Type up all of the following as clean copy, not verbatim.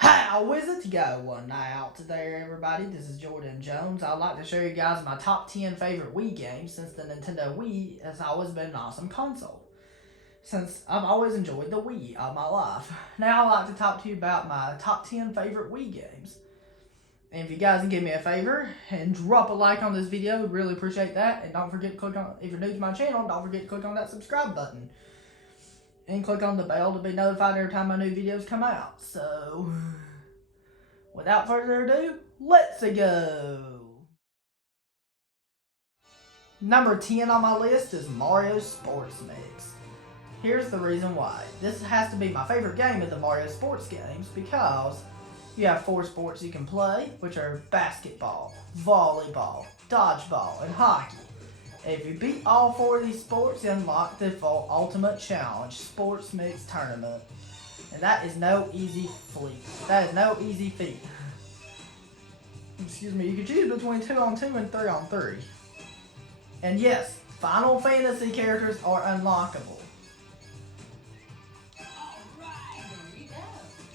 How is it go one night out there, everybody? This is Jordan Jones. I'd like to show you guys my top 10 favorite Wii games since the Nintendo Wii has always been an awesome console. Since I've always enjoyed the Wii all my life. Now I'd like to talk to you about my top 10 favorite Wii games. And if you guys can give me a favor and drop a like on this video, we'd really appreciate that. And don't forget to click on, if you're new to my channel, don't forget to click on that subscribe button. And click on the bell to be notified every time my new videos come out. So, without further ado, let's go! Number 10 on my list is Mario Sports Mix. Here's the reason why. This has to be my favorite game of the Mario Sports games because you have 4 sports you can play, which are basketball, volleyball, dodgeball, and hockey. If you beat all 4 of these sports, you unlock the Ultimate Challenge Sports Mix Tournament. And that is no easy feat. That is no easy feat. Excuse me, you can choose between 2-on-2 and 3-on-3. And yes, Final Fantasy characters are unlockable.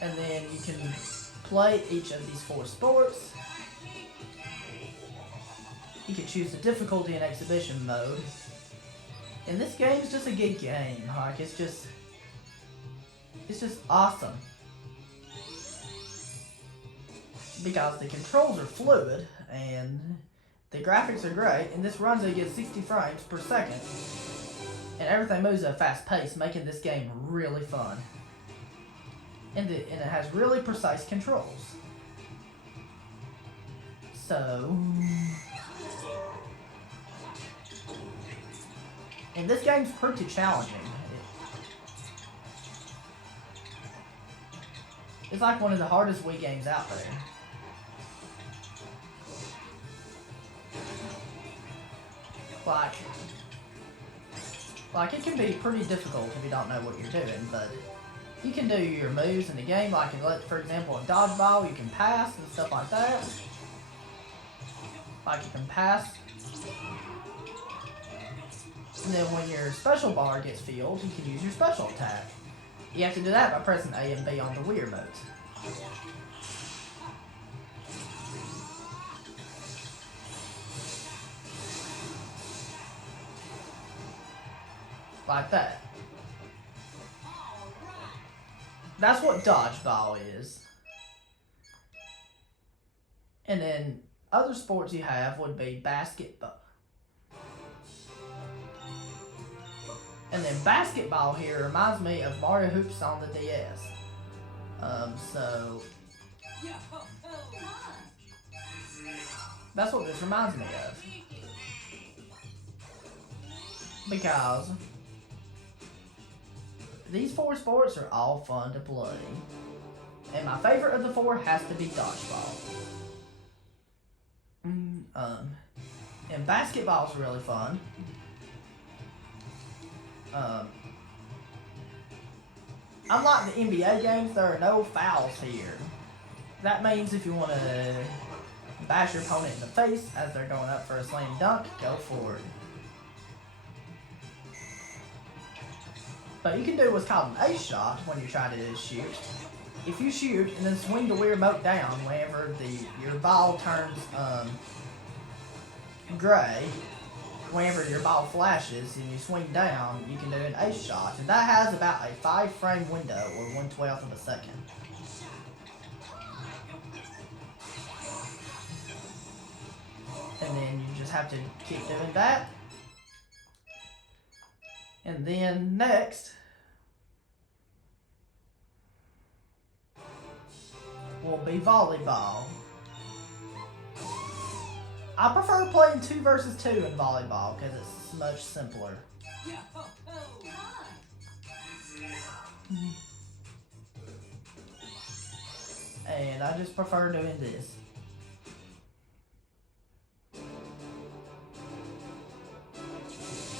And then you can play each of these 4 sports. You can choose the difficulty in exhibition mode. And this game is just a good game. Like it's just awesome. Because the controls are fluid and the graphics are great, and this runs at a good 60 frames per second. And everything moves at a fast pace, making this game really fun. And it has really precise controls. So, and this game's pretty challenging. It's like one of the hardest Wii games out there. Like it can be pretty difficult if you don't know what you're doing, but you can do your moves in the game, like for example, a dodgeball, you can pass and stuff like that. Like you can pass. And then when your special bar gets filled, you can use your special attack. You have to do that by pressing A and B on the Wii remote. Like that. That's what dodgeball is. And then other sports you have would be basketball. And then basketball here reminds me of Mario Hoops on the DS. So that's what this reminds me of. Because these 4 sports are all fun to play. And my favorite of the 4 has to be dodgeball. And basketball's really fun. Unlike the NBA games, there are no fouls here. That means if you want to bash your opponent in the face as they're going up for a slam dunk, go for it. But you can do what's called an ace shot when you try to shoot. If you shoot and then swing the Wii remote down whenever your ball turns gray, whenever your ball flashes and you swing down, you can do an ace shot. And that has about a 5-frame window, or 1/12 of a second. And then you just have to keep doing that. And then next will be volleyball. I prefer playing 2 versus 2 in volleyball because it's much simpler. And I just prefer doing this.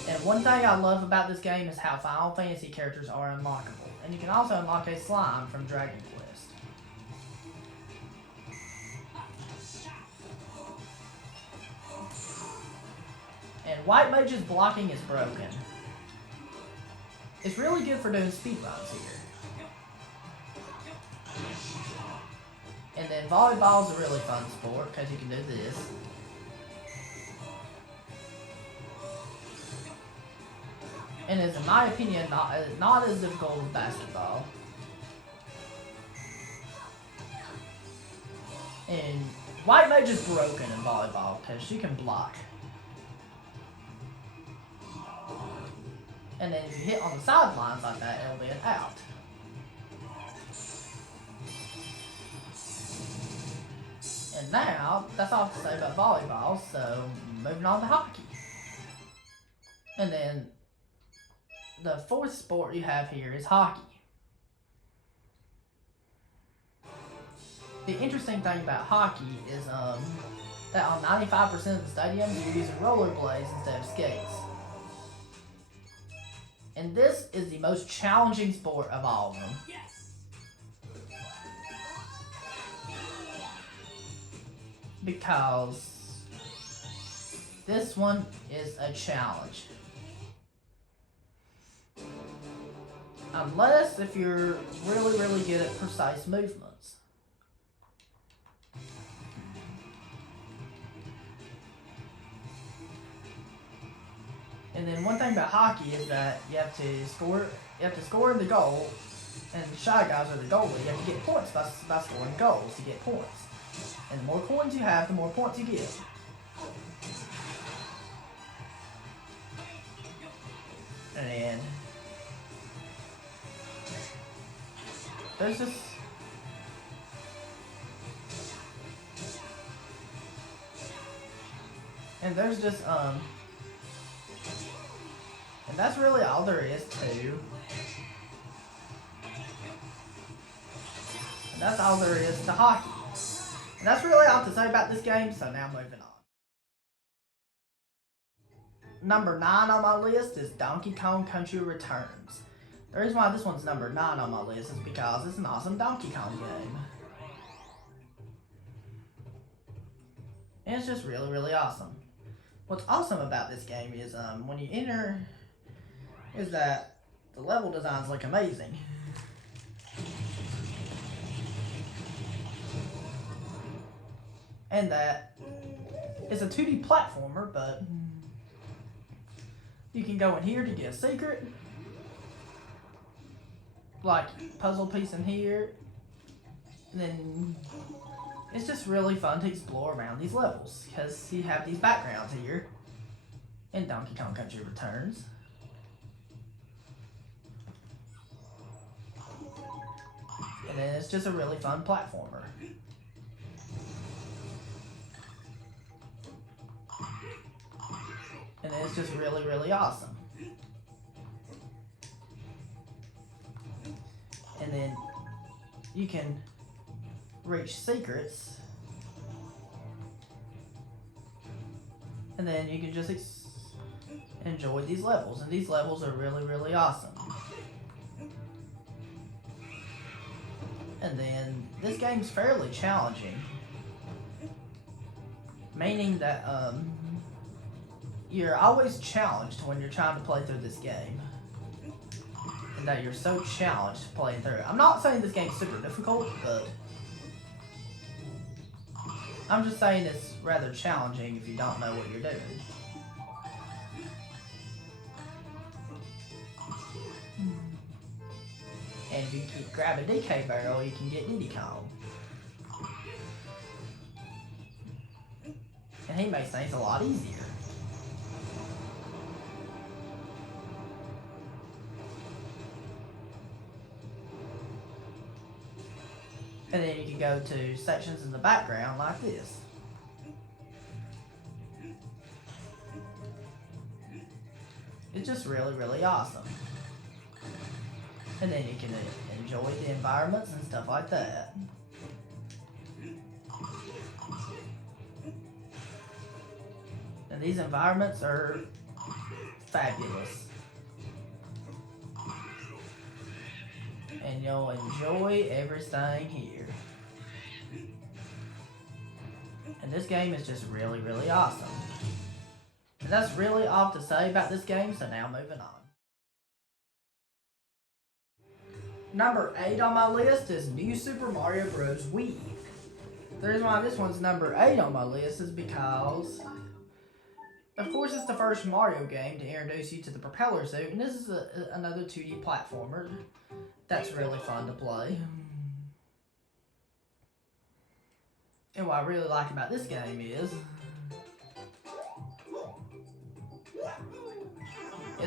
And one thing I love about this game is how Final Fantasy characters are unlockable. And you can also unlock a slime from Dragon Quest. And White Mage's blocking is broken. It's really good for doing speedruns here. then volleyball is a really fun sport because you can do this. And is, in my opinion, not as difficult as basketball. And white mage is broken in volleyball because she can block. And then if you hit on the sidelines like that, it'll be an out. And now, that's all to say about volleyball, so moving on to hockey. And then, the fourth sport you have here is hockey. The interesting thing about hockey is that on 95% of the stadiums, you're using rollerblades instead of skates. And this is the most challenging sport of all of them. Because this one is a challenge. Unless if you're really, really good at precise movements. And then one thing about hockey is that you have to score in the goal, and the shy guys are the goalie. You have to get points by scoring goals to get points. And the more coins you have, the more points you get. And then there's just and that's really all there is to. And that's all there is to hockey. And that's really all to say about this game, so now moving on. Number 9 on my list is Donkey Kong Country Returns. The reason why this one's number 9 on my list is because it's an awesome Donkey Kong game. And it's just really, really awesome. What's awesome about this game is when you enter, is that the level designs look amazing. And that it's a 2D platformer, but you can go in here to get a secret, like puzzle piece in here, and then it's just really fun to explore around these levels because you have these backgrounds here in Donkey Kong Country Returns. And then it's just a really fun platformer. And then it's just really, really awesome. And then you can reach secrets. And then you can just enjoy these levels. And these levels are really, really awesome. And then this game's fairly challenging. Meaning that you're always challenged when you're trying to play through this game. And that you're so challenged playing through it. I'm not saying this game's super difficult, but I'm just saying it's rather challenging if you don't know what you're doing. And if you grab a DK barrel, you can get Diddy Kong. And he makes things a lot easier. And then you can go to sections in the background like this. It's just really, really awesome. And then you can enjoy the environments and stuff like that. And these environments are fabulous. And you'll enjoy everything here. And this game is just really, really awesome. And that's really all to say about this game, so now moving on. Number 8 on my list is New Super Mario Bros. Wii. The reason why this one's number 8 on my list is because, of course, it's the first Mario game to introduce you to the propeller suit, and this is another 2D platformer that's really fun to play. And what I really like about this game is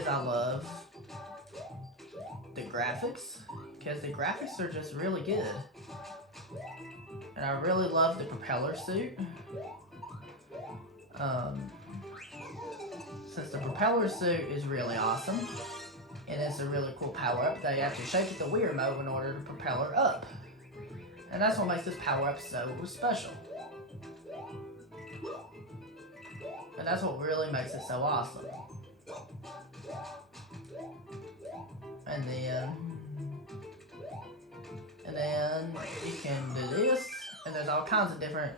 I love the graphics, because the graphics are just really good. And I really love the propeller suit. Since the propeller suit is really awesome, and it's a really cool power-up, they have to shake it the Wii remote in order to propel her up. And that's what makes this power-up so special. And that's what really makes it so awesome. And then you can do this, and there's all kinds of different,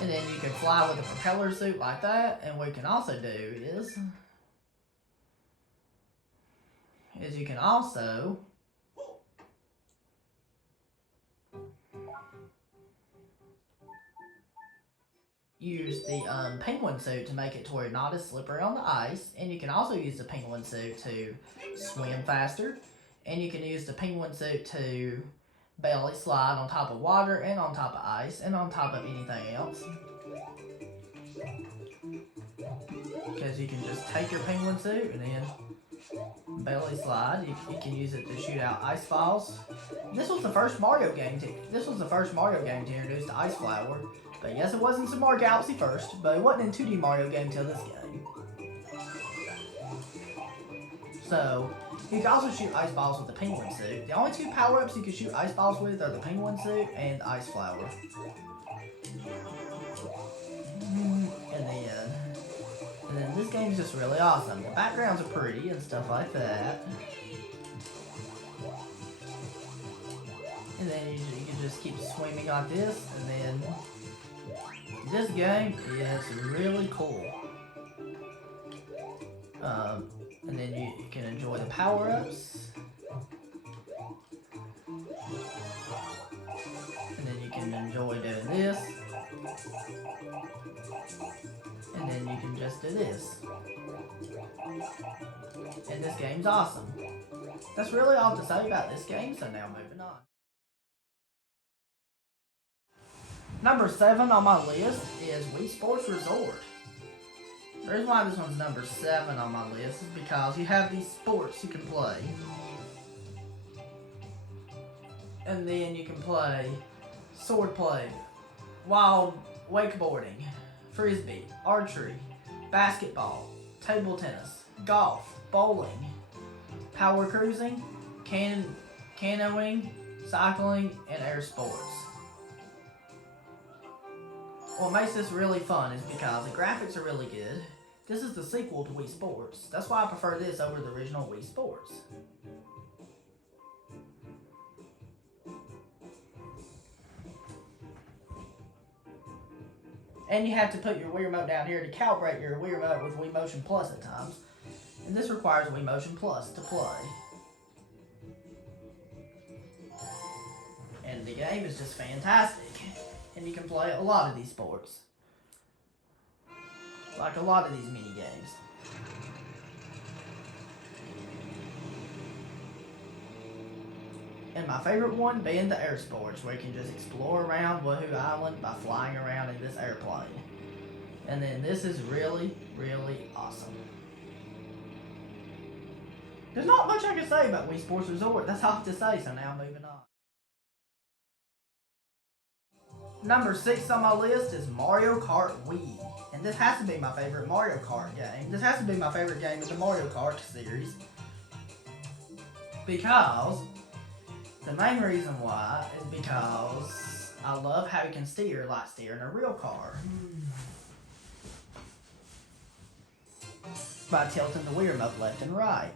and then you can fly with a propeller suit like that. And what you can also do is you can also use the penguin suit to make it to where you're not as slippery on the ice, and you can also use the penguin suit to swim faster, and you can use the penguin suit to belly slide on top of water and on top of ice and on top of anything else. Because you can just take your penguin suit and then belly slide. You can use it to shoot out ice balls. This was the first Mario game to introduce the ice flower. But yes, it was in Super Mario Galaxy first, but it wasn't in 2D Mario game until this game. So, you can also shoot ice balls with the penguin suit. The only 2 power-ups you can shoot ice balls with are the penguin suit and the ice flower. And then this game's just really awesome. The backgrounds are pretty and stuff like that. And then you can just keep swimming like this, and then this game is really cool. And then you can enjoy the power-ups. And then you can enjoy doing this. And then you can just do this. And this game's awesome. That's really all to say about this game, so now moving on. Number 7 on my list is Wii Sports Resort. The reason why this one's number 7 on my list is because you have these sports you can play. And then you can play swordplay, wild wakeboarding, frisbee, archery, basketball, table tennis, golf, bowling, power cruising, canoeing, cycling, and air sports. What makes this really fun is because the graphics are really good. This is the sequel to Wii Sports. That's why I prefer this over the original Wii Sports. And you have to put your Wii Remote down here to calibrate your Wii Remote with Wii Motion Plus at times. And this requires Wii Motion Plus to play. And the game is just fantastic. And you can play a lot of these sports. Like a lot of these mini games. And my favorite one being the air sports, where you can just explore around Woohoo Island by flying around in this airplane. And then this is really, really awesome. There's not much I can say about Wii Sports Resort. That's all I have to say, so now moving on. Number 6 on my list is Mario Kart Wii. And this has to be my favorite Mario Kart game. This has to be my favorite game of the Mario Kart series. Because the main reason why is because I love how you can steer like steering a real car. By tilting the Wii Remote left and right.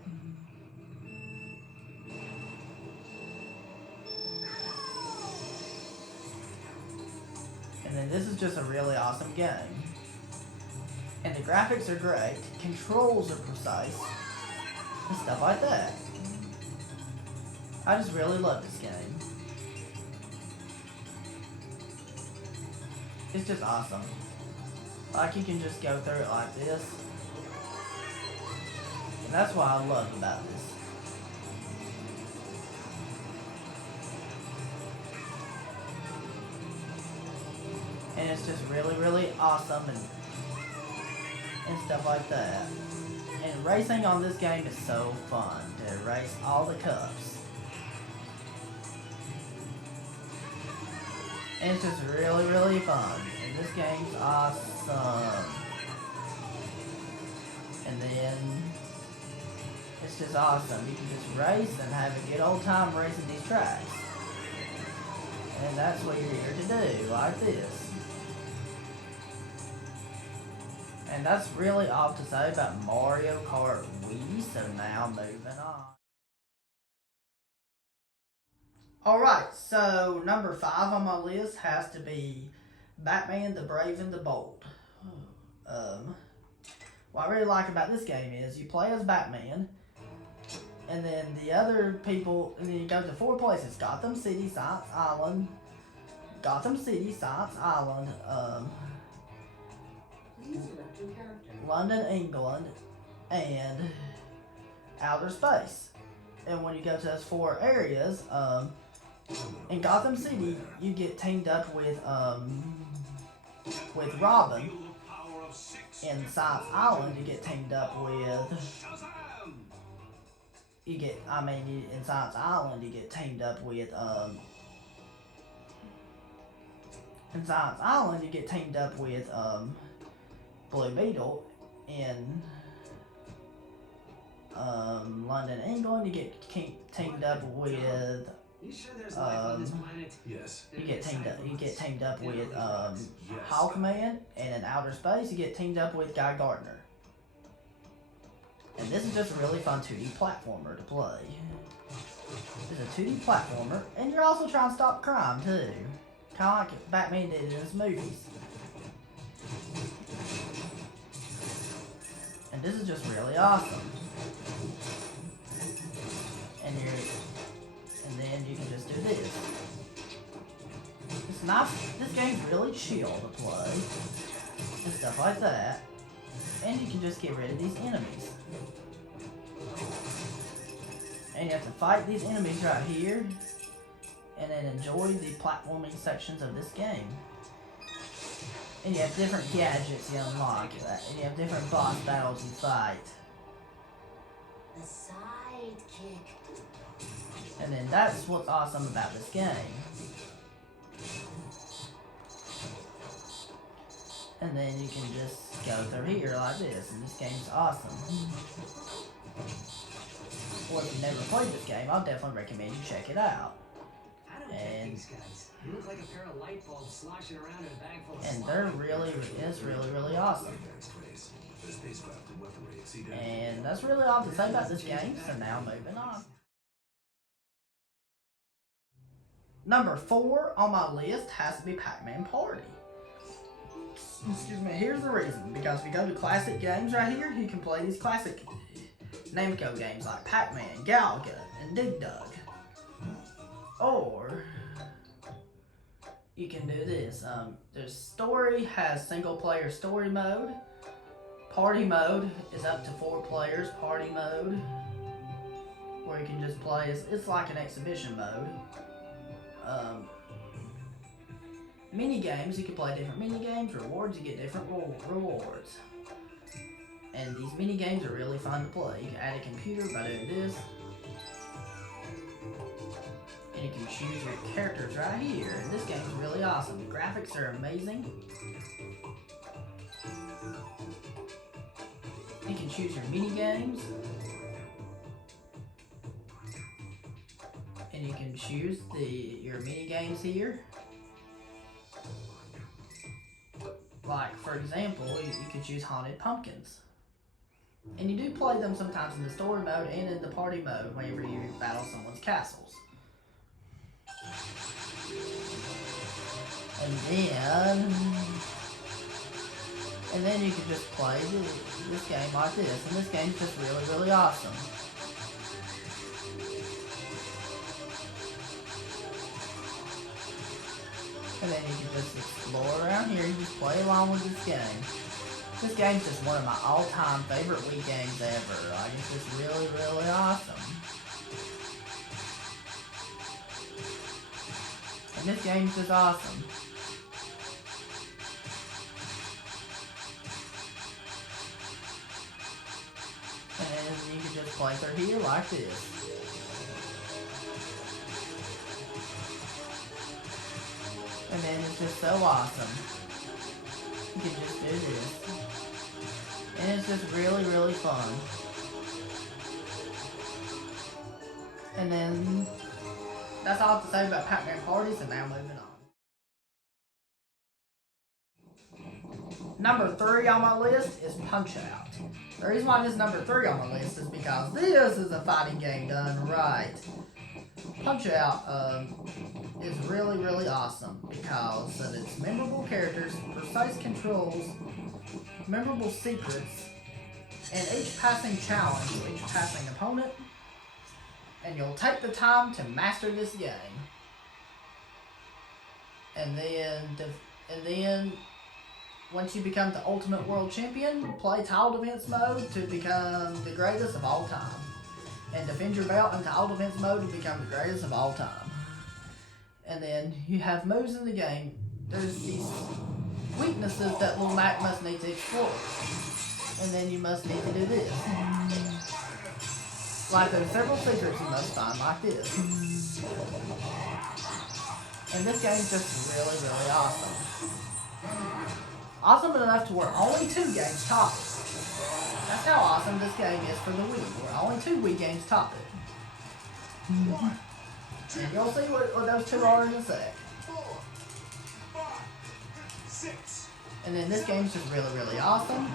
And then this is just a really awesome game. And the graphics are great, controls are precise, and stuff like that. I just really love this game. It's just awesome. Like, you can just go through it like this. And that's what I love about this. And it's just really, really awesome and stuff like that. And racing on this game is so fun to race all the cups. And it's just really, really fun. And this game's awesome. And then it's just awesome. You can just race and have a good old time racing these tracks. And that's what you're here to do, like this. And that's really all to say about Mario Kart Wii, so now moving on. Alright, so number 5 on my list has to be Batman the Brave and the Bold. What I really like about this game is you play as Batman, and then the other people, and then you go to 4 places: Gotham City, Science Island, London, England, and outer space. And when you go to those 4 areas, in Gotham City, you get teamed up with Robin. In Science Island, you get teamed up with. In Science Island, you get teamed up with. In Science Island, you get teamed up with Blue Beetle. In London, England, you get teamed up with. You sure there's life on this planet? Yes. You get teamed up with Hawkman, and in outer space you get teamed up with Guy Gardner. And this is just a really fun 2D platformer to play. It's a 2D platformer, and you're also trying to stop crime too. Kinda like Batman did in his movies. And this is just really awesome. And then you can just do this. It's nice. This game's really chill to play. And stuff like that. And you can just get rid of these enemies. And you have to fight these enemies right here. And then enjoy the platforming sections of this game. And you have different gadgets you unlock. And you have different boss battles you fight. The sidekick. And then that's what's awesome about this game. And then you can just go through here like this, and this game's awesome. Or if you've never played this game, I'll definitely recommend you check it out. I don't get these guys. You look like a pair of light bulbs sloshing around in a bag full of And they're really awesome. And that's really all to say about this game, so now moving on. Number 4 on my list has to be PacMan Party. Excuse me, here's the reason. Because if you go to classic games right here, you can play these classic Namco games like Pac-Man, Galaga, and Dig Dug. Or you can do this. There's story, has single player story mode. Party mode is up to 4 players, party mode. Where you can just play, it's like an exhibition mode. Mini games, you can play different mini games. Rewards, you get different rewards. And these mini games are really fun to play. You can add a computer by doing this. And you can choose your characters right here. And this game's really awesome. The graphics are amazing. You can choose your mini games. And you can choose your mini games here. Like, for example, you can choose Haunted Pumpkins. And you do play them sometimes in the story mode and in the party mode whenever you battle someone's castles. And then you can just play this game like this. And this game's just really awesome. And then you can just explore around here and just play along with this game. This game's just one of my all-time favorite Wii games ever. Like, it's just really, really awesome. And this game's just awesome. And you can just play through here like this. And then it's just so awesome. You can just do this. And it's just really, really fun. And then that's all I have to say about PacMan Party, so now moving on. Number 3 on my list is Punch-Out! The reason why this is number 3 on my list is because this is a fighting game done right. Punch-Out! Is really, really awesome because of its memorable characters, precise controls, memorable secrets, and each passing challenge to each passing opponent. And you'll take the time to master this game. And then once you become the Ultimate World Champion, play Tile Defense mode to become the greatest of all time. And defend your belt in Tile Defense mode to become the greatest of all time. And then you have moves in the game. There's these weaknesses that little Mac must need to explore. And then you must need to do this. Like there's several secrets you must find like this. And this game's just really, really awesome. Awesome enough to where only 2 games top it. That's how awesome this game is for the Wii, where only 2 Wii games top it. And you'll see what those 2 are in a sec. 4, 5, 6. And then this game's just really, really awesome.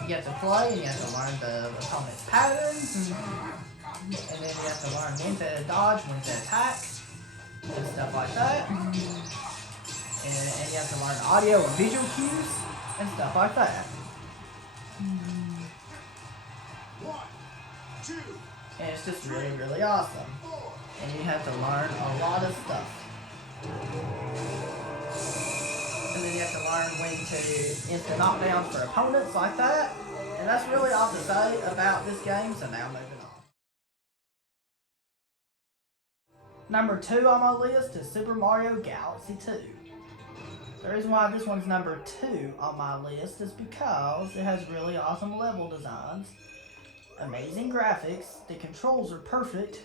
You get to play and you have to learn the opponent's patterns. And then you have to learn when to dodge, when to attack, and stuff like that. And you have to learn audio and visual cues and stuff like that. 1, 2. And it's just really, really awesome. And you have to learn a lot of stuff. And then you have to learn when to instant knockdowns for opponents like that. And that's really all to say about this game, so now moving on. Number 2 on my list is Super Mario Galaxy 2. The reason why this one's number 2 on my list is because it has really awesome level designs, amazing graphics, the controls are perfect,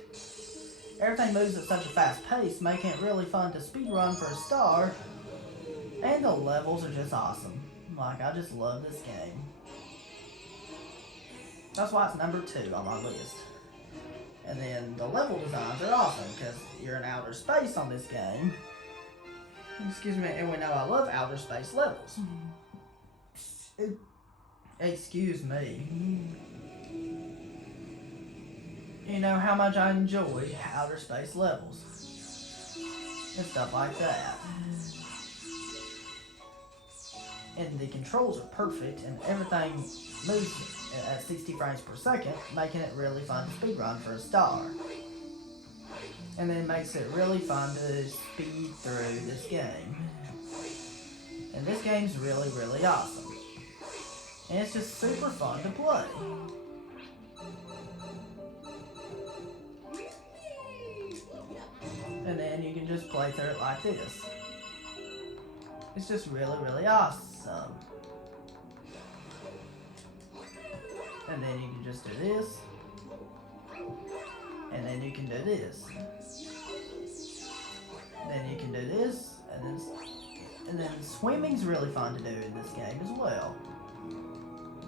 everything moves at such a fast pace, making it really fun to speedrun for a star, and the levels are just awesome. Like, I just love this game. That's why it's number 2 on my list. And then the level designs are awesome because you're in outer space on this game. Excuse me, and we know I love outer space levels. Excuse me. You know how much I enjoy outer space levels and stuff like that. And the controls are perfect and everything moves at 60 frames per second, making it really fun to speedrun for a star. And then it makes it really fun to speed through this game. And this game's really, really awesome. And it's just super fun to play. And then you can just play through it like this. It's just really, really awesome. And then you can just do this. And then you can do this. Then you can do this, and then swimming's really fun to do in this game as well.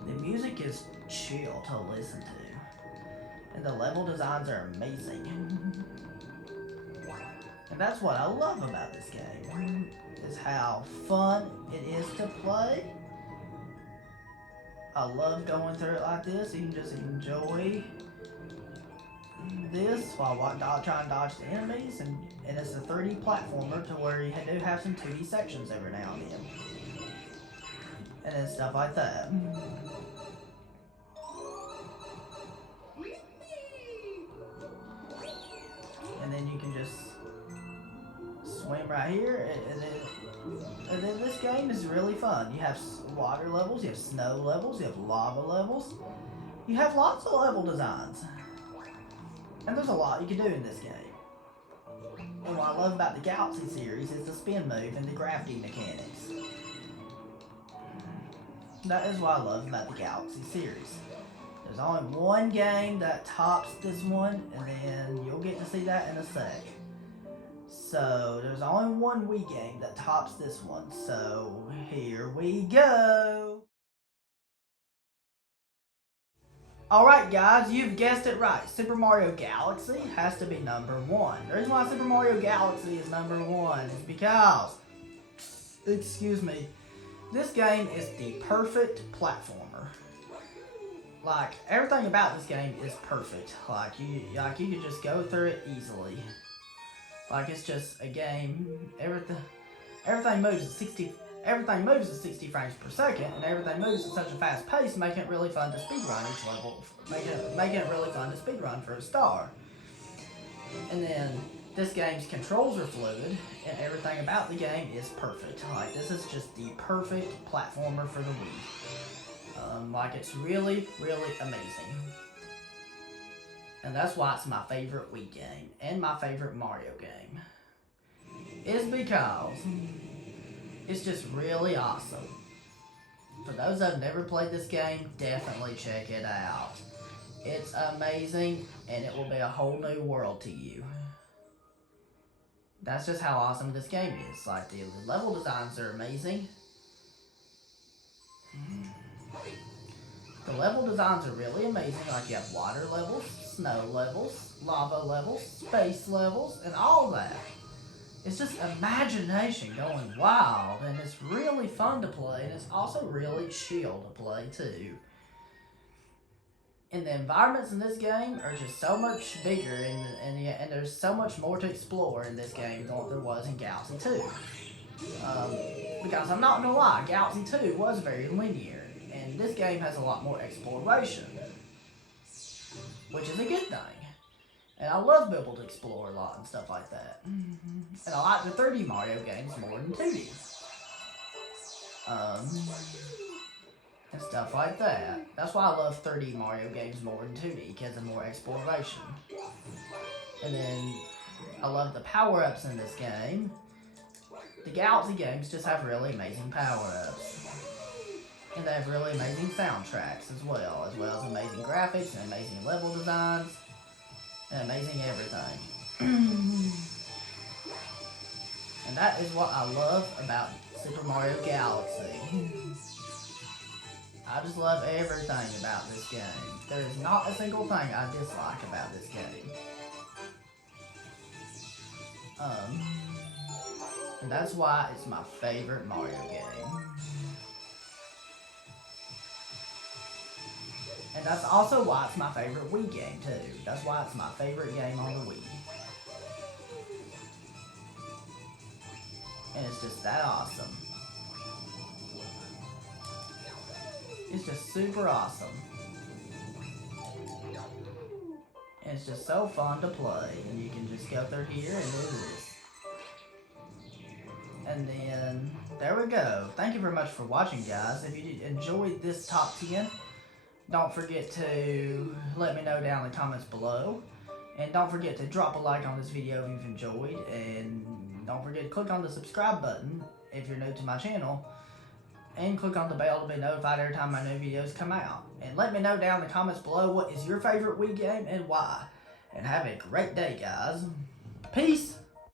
The music is chill to listen to, and the level designs are amazing. And that's what I love about this game, is how fun it is to play. I love going through it like this. You can just enjoy this while trying to dodge the enemies, and it's a 3D platformer to where you do have some 2D sections every now and then, and then stuff like that. And then you can just swim right here, and then this game is really fun. You have water levels, you have snow levels, you have lava levels. You have lots of level designs. And there's a lot you can do in this game. And what I love about the Galaxy series is the spin move and the gravity mechanics. That is what I love about the Galaxy series. There's only one game that tops this one, and then you'll get to see that in a sec. So, there's only one Wii game that tops this one, so here we go! Alright guys, you've guessed it right. Super Mario Galaxy has to be number 1. The reason why Super Mario Galaxy is number 1 is because, excuse me, this game is the perfect platformer. Like, everything about this game is perfect. Like you could just go through it easily. Like, it's just a game. Everything moves at 60 frames per second, and everything moves at such a fast pace, making it really fun to speedrun each level. Making it really fun to speedrun for a star. And then this game's controls are fluid, and everything about the game is perfect. Like, this is just the perfect platformer for the Wii. Like, it's really, really amazing. And that's why it's my favorite Wii game, and my favorite Mario game. Is because it's just really awesome. For those that have never played this game, definitely check it out. It's amazing, and it will be a whole new world to you. That's just how awesome this game is. Like, the level designs are amazing. The level designs are really amazing. Like, you have water levels, snow levels, lava levels, space levels, and all that. It's just imagination going wild, and it's really fun to play, and it's also really chill to play too. And the environments in this game are just so much bigger, and there's so much more to explore in this game than what there was in Galaxy 2. Because I'm not gonna lie, Galaxy 2 was very linear, and this game has a lot more exploration, which is a good thing. And I love being able to explore a lot and stuff like that. And I like the 3D Mario games more than 2D. And stuff like that. That's why I love 3D Mario games more than 2D, because of more exploration. And then, I love the power-ups in this game. The Galaxy games just have really amazing power-ups. And they have really amazing soundtracks as well as amazing graphics and amazing level designs. And amazing everything. And that is what I love about Super Mario Galaxy. I just love everything about this game. There is not a single thing I dislike about this game. And that's why it's my favorite Mario game. And that's also why it's my favorite Wii game too. That's why it's my favorite game on the Wii. And it's just that awesome. It's just super awesome. And it's just so fun to play. And you can just go through here and do this. And then, there we go. Thank you very much for watching, guys. If you enjoyed this top 10, don't forget to let me know down in the comments below. And don't forget to drop a like on this video if you've enjoyed. And don't forget to click on the subscribe button if you're new to my channel. And click on the bell to be notified every time my new videos come out. And let me know down in the comments below what is your favorite Wii game and why. And have a great day, guys. Peace.